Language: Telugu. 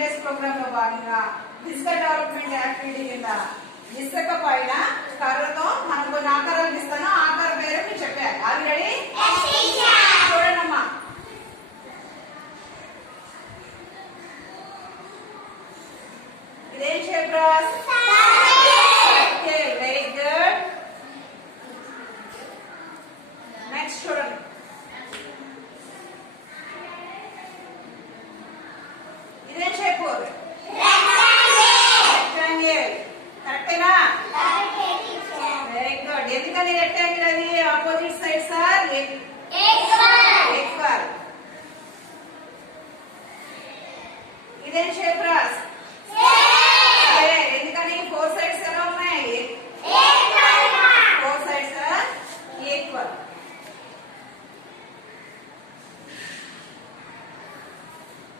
డేస్ ప్రోగ్రామ్ లో భాగంగా ఫిజికల్ డెవలప్మెంట్ యాక్టివిటీ కింద ఇసుక పైన కర్రతో మనం కొన్ని ఆకారాలు ఇస్తాను. ఆకారం పేరు మీరు చెప్పారు. ఆల్రెడీ చూడండి అమ్మా. ఇదేం షేప్ రాస్? Very good. నెక్స్ట్ చూడండి. ఇదేం షేప్? రెక్టాంగిల్. కరెక్టేనా? Very good. ఎందుకని రెక్టాంగిల్ అది? Opposite sides are equal. ఇదేం షేప్ రాస్?